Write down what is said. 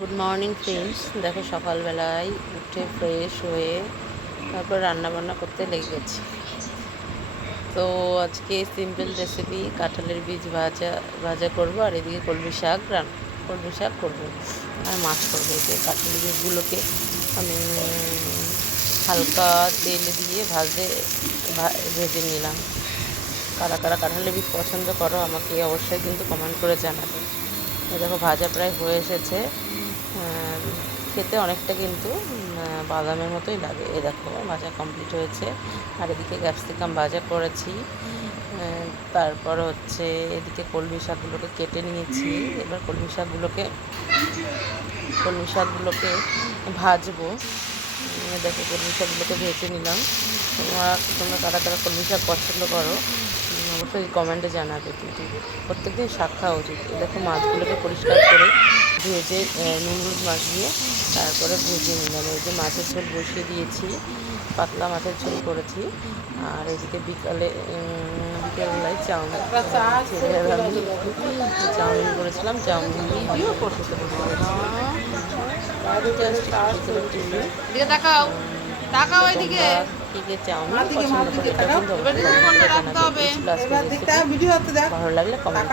Good morning friends, দেখো সকালবেলায় উঠে ফ্রেশ হয়ে তারপর রান্নাবান্না করতে লেগে গেছি। তো আজকে সিম্পল রেসিপি কাঁঠালের বীজ ভাজা ভাজা করবো, আর এদিকে কলমি শাক করবো আর মাছ করবো। এই যে কাঁঠালের বীজগুলোকে আমি হালকা তেল দিয়ে ভেজে নিলাম। কারা কারা কাঁঠালের বীজ পছন্দ করো আমাকে অবশ্যই কিন্তু কমেন্ট করে জানাবে। দেখো ভাজা প্রায় হয়ে এসেছে। খেতে অনেকটা কিন্তু বাদামের মতোই লাগে। এ দেখো ভাজা কমপ্লিট হয়েছে। আর এদিকে ক্যাপসিকাম ভাজা করেছি। তারপর হচ্ছে এদিকে কলমি শাকগুলোকে কেটে নিয়েছি। এবার কলমি শাকগুলোকে ভাজবো। দেখো কলমি শাকগুলোকে ভেজে নিলাম। তোমরা কারা কারা কলমি শাক পছন্দ করো অবশ্যই কমেন্টে জানাবে। কিন্তু প্রত্যেকদিন শাক খাওয়া উচিত। দেখো মাছগুলোকে পরিষ্কার করে ভেজে নুন হলুদ মাখিয়ে তারপরে ভেজে নিলাম। এই যে মাছের ঝোল বসিয়ে দিয়েছি, পাতলা মাছের ঝোল করেছি। আর এদিকে বিকেলবেলায় চাউমিন করেছিলাম। চাউমিন ভালো লাগলে কমেন্ট।